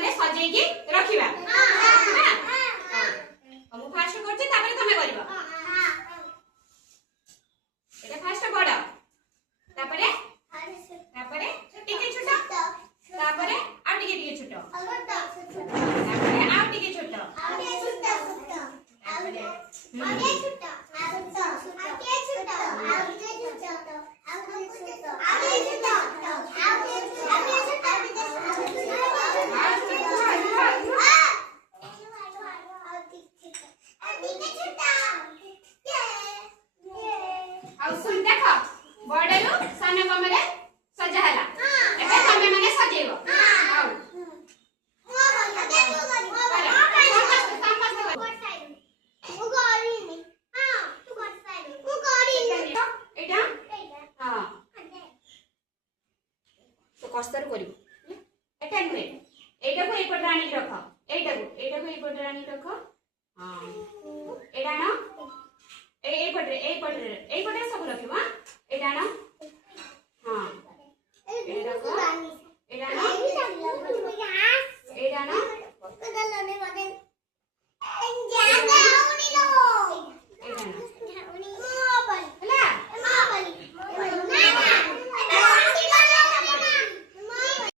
माने सजे की रखिबा हां हम फास्ट करछे तापर तमे करबो एटा फास्ट बड़ तापर टिके छोटा तापर आ टिके छोटा तापर आ टिके छोटा बड़लु सान कमरे सजा हला एबे तमे माने सजेबो हां कस्तर करिवो एटा नुहे एटा को एपट रानी रख एटा को एपट रानी रख हां एटा ना